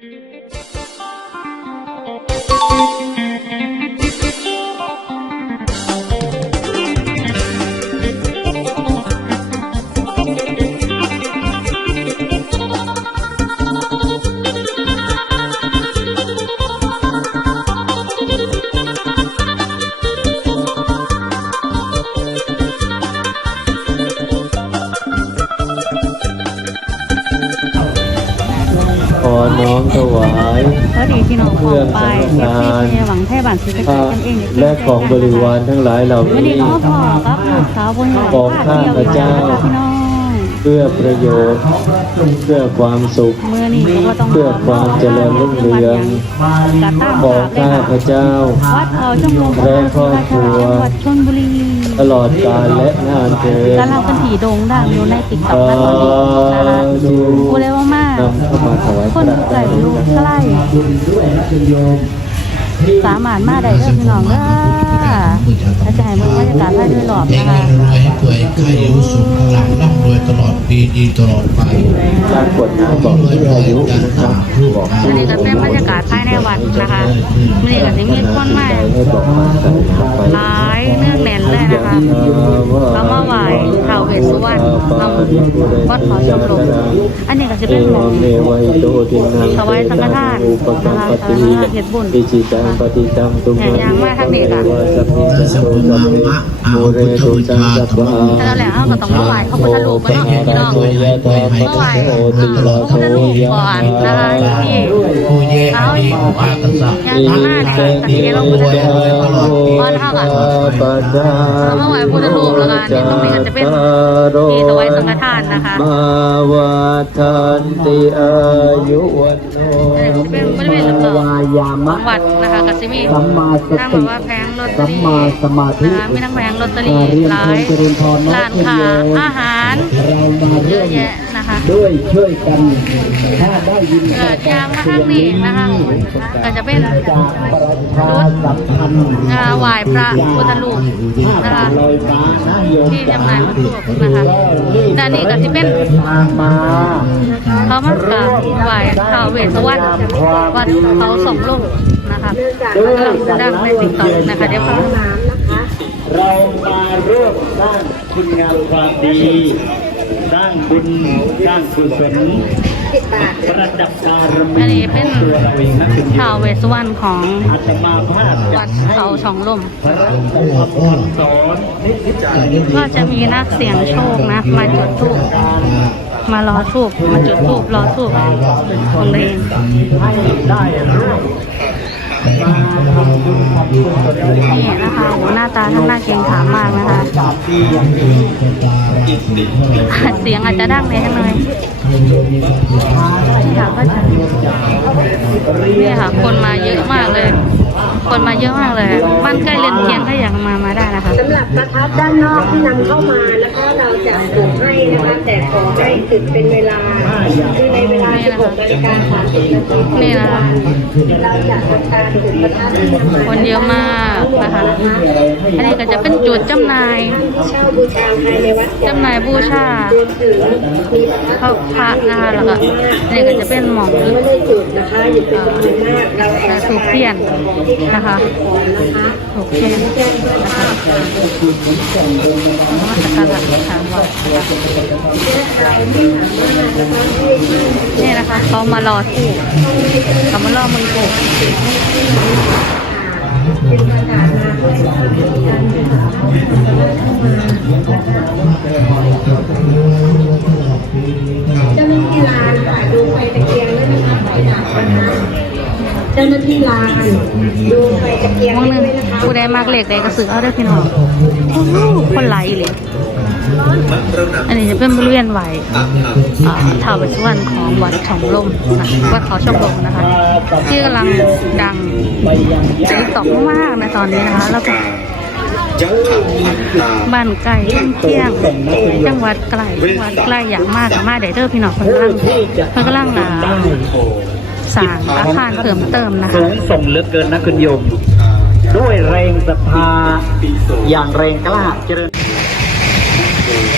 ข พอดีพี่น้องของไปเอฟซีหวังแท่หวานซื้อไปผ้ากันเองและของบริวารทั้งหลายเหล่าวันนี้ก็พอกับลูกสาวบนหลังของข้าพเจ้าพี่น้องเพื่อประโยชน์ เพื่อความสุข เพื่อความเจริญรุ่งเรืองตั้งของขาข้าพเจ้าวัดเขาจงลงและครอบครัวจังหวัดชลบุรีตลอดกาลและนานเทอญกำลังเป็นผีโด่งดังอยู่ในติ๊กต็อกสานะตอนนี้นะคะ นำเข้ามาถวายคนระไก่ลูกใกล้ สามารถมาได้เด้อพี่น้องเด้อถ้าจะให้มึงบรรยากาศได้ด้วยหลอบเด็กนะคะป่วยไข้อายุสูงหลังร่ำรวยตลอดปีดีตลอดไปการกดน้ำบอกที่อายุนะครับอันนี้ก็เป็นบรรยากาศภายในวัดนะคะมันนี่ก็จะมีคนมาหลายเนื่องแน่นเลยนะคะเขามาไหว้ท้าวเวสสุวรรณทำวัดขาชมรมอันนี้ก็จะเป็นหมองถวายสังฆทานอุปกรรมปฏินะคะเฮ็ดบุญปฏิตังตุมแหยางมาทางนี้ค่ะสัพพิสัตโตสัพเพโมเรโตจังสัพพะแล้วแหละเขาก็ต้องมาไหว้พระพุทธรูปมาเนาะพี่น้องยะตาปัสสโตติลาโทยะก่อนนะคะที่เย่อดีผู้อากษัตริย์ยางมาเนี่ยก็จะเห็นเราพุทธรูปก่อนเท่ากันปัจจาเรามาไหว้พุทธรูปแล้วกันเนี่ยตรงนี้ก็จะเป็นที่ถวาย สังฆทานนะคะมาวัฏันติอายุวันโนอันนี้ก็จะเป็นบริเวณรอบๆของวัดนะคะก็จะมีนั่งแบบว่าแผงลอตเตอรี่นะคะมีทั้งแผงลอตเตอรี่หลายร้านค้าอาหารเยอะแยะนะคะด้วยช่วยกันถ้าได้ยิน เกิดยามาข้างนี้นะคะก็จะเป็นระชาสัมพันธ์งาไหวพระพุทธรูปนะคะที่จำหน่ายวัตถุนะคะด้านนี้ก็จะเป็นเขามากราบไหว้ท้าวเวสวรรณวัดเขาสองลูกนะคะกำลังดังในติ๊กต็อกนะคะเดี๋ยวฟังเรามาร่วมสร้างคุณงามความดี สร้างบุญสร้างกุศล บการมีอันนี้เป็นตัวเราเองนะคุณโยท้าวมเวสสุวรรณของอาตมาภาพจะวัดให้เขาสองลมพระราชทานสอนนิสิตก็จะมีนักเสี่ยงโชคนะ มาจุดธูปมารอทูบมาจุดธูปรอทูบของเรน นี่นะคะโหหน้าตาท่านน่าเกรงขามมากนะคะ เสียงอาจจะดังเลยจังเลยนี่ค่ะก็จะนี่ค่ะ คนมาเยอะมากเลย คนมาเยอะมากเลยบ้านใกล้เรือนเคียงถ้าอยากมามาได้นะคะสำหรับประทัดด้านนอกที่นำเข้ามานะคะเราจะส่งให้นะคะแต่ขอให้ติดเป็นเวลาคือในเวลา16นาฬิกา30นาทีนี่นะคะเราจะทำการจุดประทัดที่นำมาคนเยอะมากนะคะอันนี้ก็จะเป็นจุดจำหน่ายเช่าบูชาภายในวัดจำหน่ายบูชารวมถึงมีประทัดพระพระนะคะแล้วก็อันนี้ก็จะเป็นหมองยังไม่ได้จุดนะคะอยู่เป็นจำนวนมากเราแอบถูกเทียนนะคะถูกเทียนะคะสักการะทางวัดนี่นะคะเขามารอทูบเขามารอมึงกูเดูไฟตะเกียงมองหนึงผู้ใดมากเหล็กใดก็ซื้อเอาได้อพี่น้องโอ้โหคนไหลเลยอันนี้จะเป็นบริเวณไหวอ่าท้าวเวสสุวรรณของวัดช่องลมนะวัดเขาช่องลมนะคะที่กำลังดังติ๊กตอกมากๆในตอนนี้นะคะแล้วก็ บ้านไก่เที่ยงจังหวัดไกลจังหวัดไกลอย่างมากกับมาเดเดอร์พี่น้องเพิ่นกำลังเพิ่นกำลังอ่า สร้างอาคารเพิ่มเติมนะคะสูงส่งเหลือเกินนะคุณโยม ด้วยแรงศรัทธาอย่างแรงกล้าเจริญ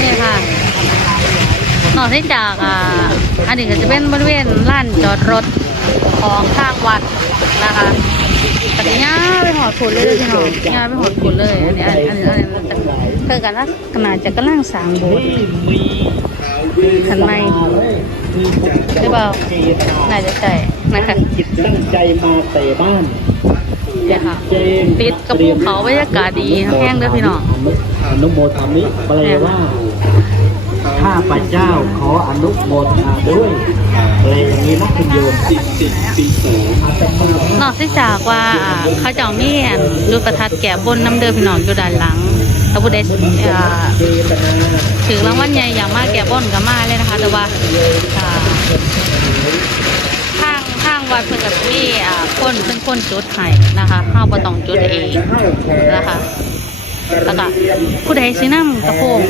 นี่ค่ะนอกจากอ่าอันนี้ก็จะเป็นบริเวณลานจอดรถของทางวัดนะคะแต่ย่าไปหอดผลเลยเด้อพี่น้องย่าไปหอดผลเลยอันนี้อันนี้อันนี้อันนี้เธอกันนะขนาดจะกำลังสร้างโบสถ์ ขันไม่ใช่เปล่าน่าจะใช่นะคะจิตตั้งใจมาแต่บ้านเนี่ยค่ะติดกับภูเขาบรรยากาศดีแห้งเด้อพี่น้องอนุโมทามิแปลว่าข้าพเจ้าขออนุโมทนาด้วยแปลอย่างนี้นะคุณโยมสิบสิบปีสองอาตมานอกจากว่าเขาเจ้ามีอันรูปประทัดแก่บนน้ำเดิมพี่น้องอยู่ด้านหลัง พระพุทธเอ่อเจตนาถือรางวัลใหญ่อย่างมากแก่บนกับมาเลยนะคะ แต่ว่าอ่าทางทางวัดเพิ่นกับมีอ่คนเป็นคนจุดให้นะคะเฮาบ่ต้องจุดเองนะคะแล้วก็ผู้ใดสินำกระโปรง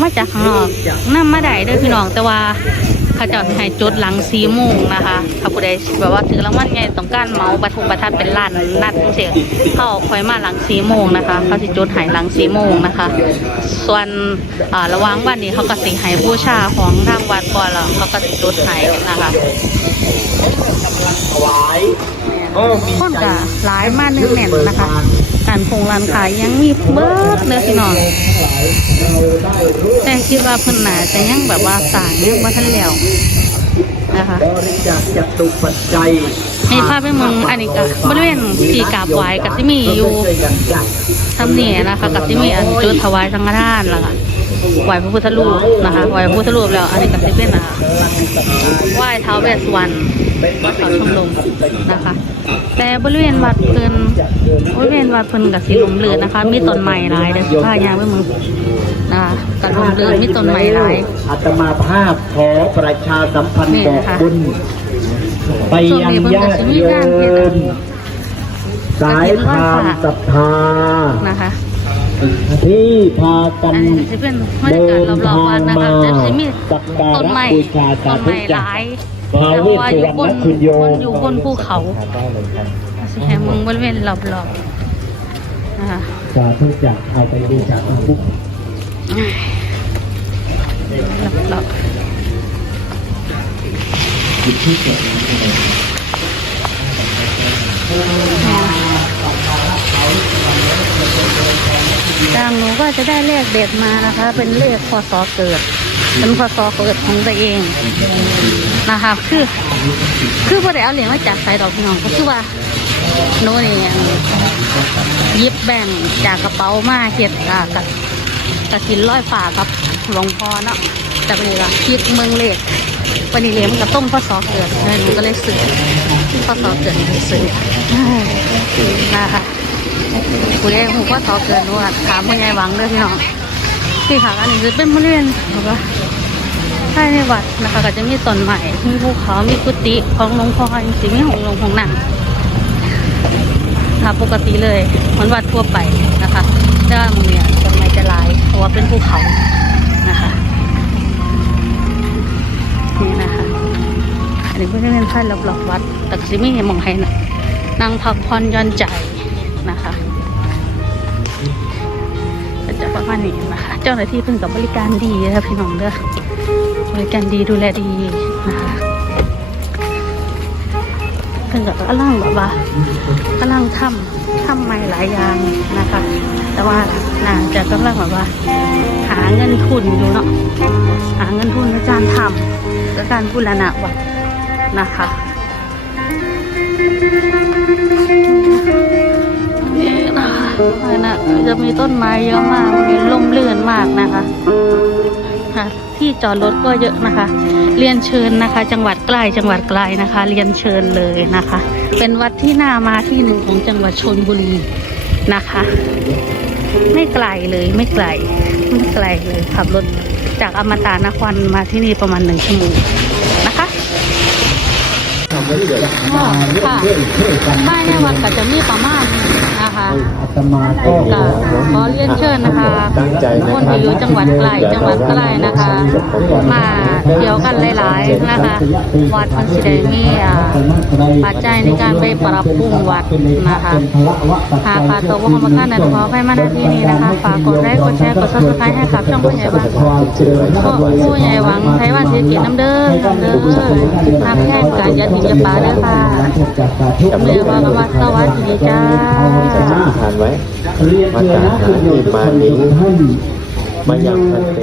มาจากข้างนอกนำมาได้เด้อพี่น้องแต่ว่า เขาเจะให้จุดหลัง4โมงนะคะถ้าผู้ใดแบบว่าถือรางวัลใหญ่ต้องการเหมาประทุประทัดเป็นล้านนัดจังซี่เขาคอยมาหลัง4โมงนะคะเขาสิจุดให้หลัง4โมงนะคะ ส่วนอ่าระหว่างวันนี้เขาก็สิให้บูชาของทางวัดก่อนแล้วเขาก็สิจุดให้นะคะถวายก็มีคนใจก็หลายมากนึงแน่นนะคะการพงร้านขายยังมีเบิดเนื้อพี่น้องแต่ คิดว่าเพิ่นน่าจะยังแบบว่าสร้างยังบ่ทันแล้วนะคะบริจาคจตุปัจจัยมีภาพไปเมืองอันนี้ก็บริเวณที่กราบไหว้ก็สิมีอยู่ช่วยกันจ้ะทำนี่นะคะก็สิมีอันจุดถวายสังฆทานแล้วก็ไหว้พระพุทธรูปนะคะไหว้พระพุทธรูปแล้วอันนี้ก็สิเป็นอะไหว้ท้าวเวสสวรรณวัดเขาชมรมนะคะ แต่บริเวณวัดเพิ่นบริเวณวัดเพิ่นกับสีลมเลือนนะคะ มีต้นไม้หลายเด้อผ้ายางไปมึง นะคะกับลมเลือนมีต้นไม้หลายอาตมาภาพขอประชาสัมพันธ์นี่บอกนะคะบุญไปยังญาติโยมสายทานศรัทธานะคะที่พากัอันนนี้จะเป็นบรรยากาศรอบๆวัดนะคะจะสิมีต้นไม้ต้นไม้หลายพาแต่เวสว่าสุอยู่วรรบนณคุณโยบมนอยู่บนภูเขาสิแห่มึงบริเวณรอบๆนะคะสาธุจากเอาไปดูจาก อาบุกรอบๆดังหนูก็จะได้เลขเด็ดมานะคะ เป็นเลขพศเกิด เป็นพศเกิดของตัวเองนะคะคือคือพอได้เอาเหรียญมาจากใส่ดอกพี่น้องก็คือว่าโน่นี่หยิบแบ่งจากกระเป๋ามาเฮ็ดอ่ากับ กระสินร้อยฝ่ากับหลวงพ่อเนาะแต่วันนี้ก็คิดเมืองเลขวันนี้เหรียญมันก็ต้มพศเกิดเลยหนูก็เลยซื้อพศเกิดซื้อนะคะกูได้หูพศเกิดด้วยถามพ่อใหญ่หวังด้วยพี่น้องพี่ค่ะอันนี้จะเป็นบริเวณแบบว่าภายในวัดนะคะก็จะมีต้นไม้มีภูเขา มีกุฏิของหลวงพ่อจริงๆมีของหลวงของหนังค่ะปกติเลยเหมือนวัดทั่วไปนะคะแต่ว่ามึงเนี่ยต้นไม้จะ หลายเพราะว่าเป็นภูเขานะคะนี่นะคะ อันนี้ก็จะเป็นท่านรอบๆวัด แต่ก็จะไม่เห็นมองให้นะนั่งพักผ่อนย่อนใจนะคะก็จะประมาณนี้นะคะ เจ้าหน้าที่เพิ่งกับบริการดีนะพี่น้องเด้อบริการดีดูแลดีนะคะ เพิ่นก็กำลังแบบว่ากำลังทำทำใหม่หลายอย่างนะคะ แต่ว่าน่าจะกำลังแบบว่า หาเงินทุนอยู่เนาะหาเงินทุนในการทำและการบูรณะวัดนะคะนี่นะคะนะจะมีต้นไม้เยอะมากมีร่มรื่นมากนะคะค่ะ ที่จอดรถก็เยอะนะคะ เรียนเชิญนะคะ จังหวัดใกล้จังหวัดไกลนะคะ เรียนเชิญเลยนะคะ เป็นวัดที่น่ามาที่หนึ่งของจังหวัดชนบุรีนะคะ ไม่ไกลเลยไม่ไกลไม่ไกลเลยขับรถจากอมตะนครมาที่นี่ประมาณหนึ่งชั่วโมงนะคะค่ะค่ะป้ายในวัดก็จะมีประมาณนะคะ อาตมาก็ขอเรียนเชิญนะคะตั้งใจนะคนที่อยู่จังหวัดไกลจังหวัดไกลนะคะ มาเที่ยวกันหลายๆนะคะ วัดมันสิได้มีอ่าปัจจัยในการไปปรับปรุงวัดนะคะหากาตัวว่าคำประกันนั้นขอให้มาหน้าที่นี้นะคะ ฝากกดไลค์กดแชร์กดซับสไครต์ให้กับช่องผู้ใหญ่บ้านผู้ใหญ่หวังไทยวันเสียเกียรติน้ำเด้อน้ำเด้อทางแพทย์การยาติยาป้าด้วยค่ะเมื่อวานก็มาสวัสดีจ้าทานไว้เรียนมาเชิญจากนะหาคุณโยที่มมาทุนี้กท่าน มายังพันเต